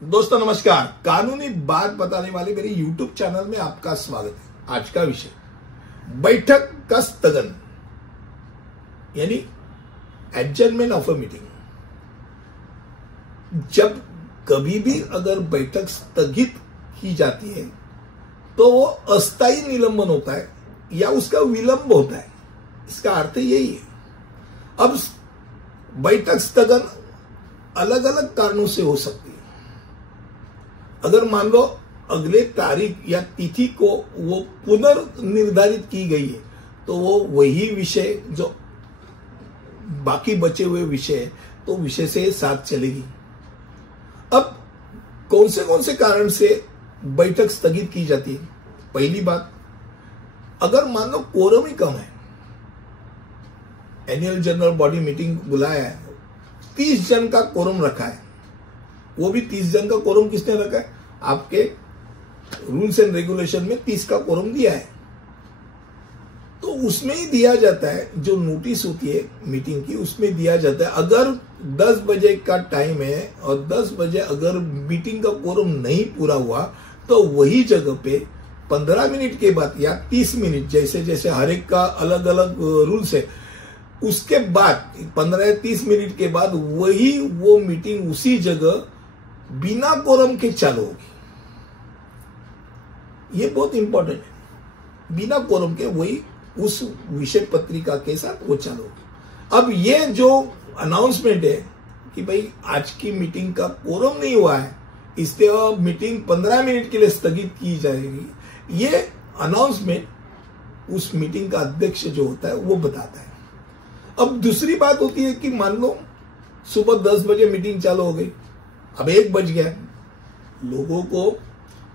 दोस्तों नमस्कार। कानूनी बात बताने वाले मेरे YouTube चैनल में आपका स्वागत है। आज का विषय बैठक का स्थगन यानी एडजर्नमेंट ऑफ अ मीटिंग। जब कभी भी अगर बैठक स्थगित की जाती है तो वो अस्थायी निलंबन होता है या उसका विलंब होता है। इसका अर्थ यही है। अब बैठक स्थगन अलग अलग कारणों से हो सकती है। अगर मान लो अगले तारीख या तिथि को वो पुनर्निर्धारित की गई है तो वो वही विषय जो बाकी बचे हुए विषय तो विषय से साथ चलेगी। अब कौन से कारण से बैठक स्थगित की जाती है? पहली बात, अगर मान लो कोरम ही कम है, एनुअल जनरल बॉडी मीटिंग बुलाया है, 30 जन का कोरम रखा है, वो भी 30 जन का कोरम किसने रखा है? आपके रूल्स एंड रेगुलेशन में 30 का कोरम दिया है, तो उसमें ही दिया जाता है जो नोटिस होती है मीटिंग की, उसमें दिया जाता है अगर 10 बजे का टाइम है और 10 बजे अगर मीटिंग का कोरम नहीं पूरा हुआ तो वही जगह पे 15 मिनट के बाद या 30 मिनट, जैसे जैसे हर एक का अलग अलग रूल्स है, उसके बाद 15 या 30 मिनट के बाद वही वो मीटिंग उसी जगह बिना कोरम के चालू होगी। ये बहुत इंपॉर्टेंट है। बिना कोरम के वही उस विषय पत्रिका के साथ वो चालू होगी। अब ये जो अनाउंसमेंट है कि भाई आज की मीटिंग का कोरम नहीं हुआ है इसलिए मीटिंग 15 मिनट के लिए स्थगित की जाएगी, ये अनाउंसमेंट उस मीटिंग का अध्यक्ष जो होता है वो बताता है। अब दूसरी बात होती है कि मान लो सुबह 10 बजे मीटिंग चालू हो गई, अब 1 बज गया, लोगों को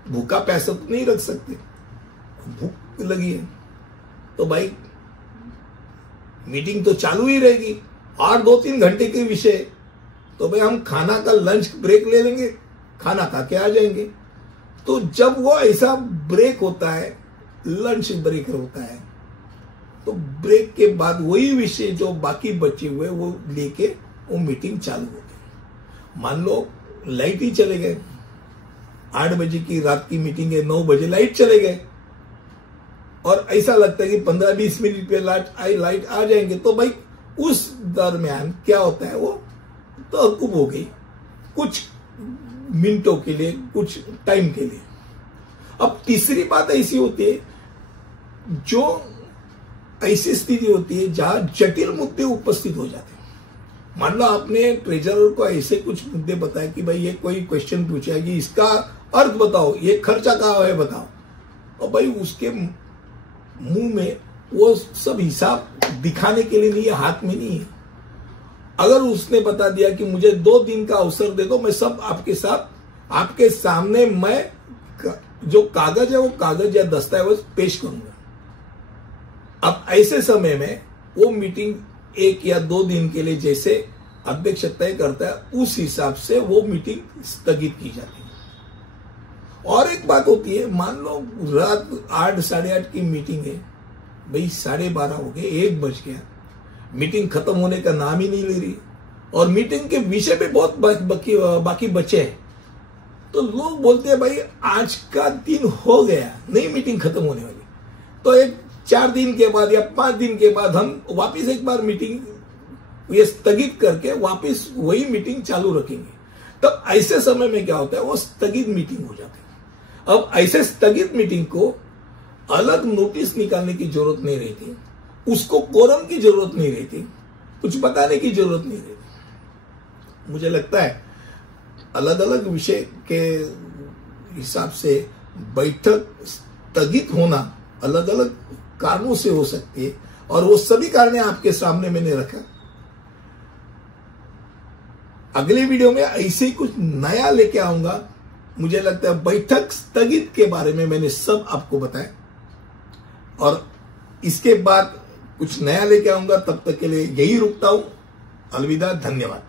भूखा प्यासा तो नहीं रख सकते, भूख लगी है तो भाई मीटिंग तो चालू ही रहेगी और 2-3 घंटे के विषय, तो भाई हम खाना का लंच ब्रेक ले लेंगे, खाना खा के आ जाएंगे। तो जब वो ऐसा ब्रेक होता है, लंच ब्रेक होता है, तो ब्रेक के बाद वही विषय जो बाकी बचे हुए वो लेके वो मीटिंग चालू हो गई। मान लो लाइट ही चले गए, 8 बजे की रात की मीटिंग है, 9 बजे लाइट चले गए और ऐसा लगता है कि 15-20 मिनट पे लाइट आ जाएंगे, तो भाई उस दरमियान क्या होता है, वो तहकुब हो गई कुछ मिनटों के लिए, कुछ टाइम के लिए। अब तीसरी बात ऐसी होती है, जो ऐसी स्थिति होती है जहां जटिल मुद्दे उपस्थित हो जाते हैं। मान लो आपने ट्रेजरर को ऐसे कुछ मुद्दे बताए कि भाई ये कोई क्वेश्चन पूछा कि इसका अर्थ बताओ, ये खर्चा कहाँ है बताओ, और भाई उसके मुंह में वो सब हिसाब दिखाने के लिए नहीं है, हाथ में नहीं है। अगर उसने बता दिया कि मुझे 2 दिन का अवसर दे दो, मैं सब आपके साथ आपके सामने मैं जो कागज है वो कागज या दस्तावेज पेश करूंगा। अब ऐसे समय में वो मीटिंग 1 या 2 दिन के लिए जैसे अध्यक्ष तय करता है उस हिसाब से वो मीटिंग स्थगित की जाती है। और एक बात होती है, मान लो रात 8 साढ़े 8 की मीटिंग है, भाई 12:30 हो गए, 1 बज गया, मीटिंग खत्म होने का नाम ही नहीं ले रही और मीटिंग के विषय पे बहुत बाकी बचे हैं, तो लोग बोलते हैं भाई आज का दिन हो गया, नहीं मीटिंग खत्म होने वाली, तो एक 4 दिन के बाद या 5 दिन के बाद हम वापस एक बार मीटिंग ये स्थगित करके वापस वही मीटिंग चालू रखेंगे। तब ऐसे समय में क्या होता है, वो स्थगित मीटिंग हो जाती है। अब ऐसे स्थगित मीटिंग को अलग नोटिस निकालने की जरूरत नहीं रहती, उसको कोरम की जरूरत नहीं रहती, कुछ बताने की जरूरत नहीं रहती। मुझे लगता है अलग अलग विषय के हिसाब से बैठक स्थगित होना अलग अलग कारणों से हो सकती है और वो सभी कारण आपके सामने मैंने रखा। अगले वीडियो में ऐसे ही कुछ नया लेके आऊंगा। मुझे लगता है बैठक स्थगित के बारे में मैंने सब आपको बताया और इसके बाद कुछ नया लेके आऊंगा। तब तक के लिए यही रुकता हूं। अलविदा, धन्यवाद।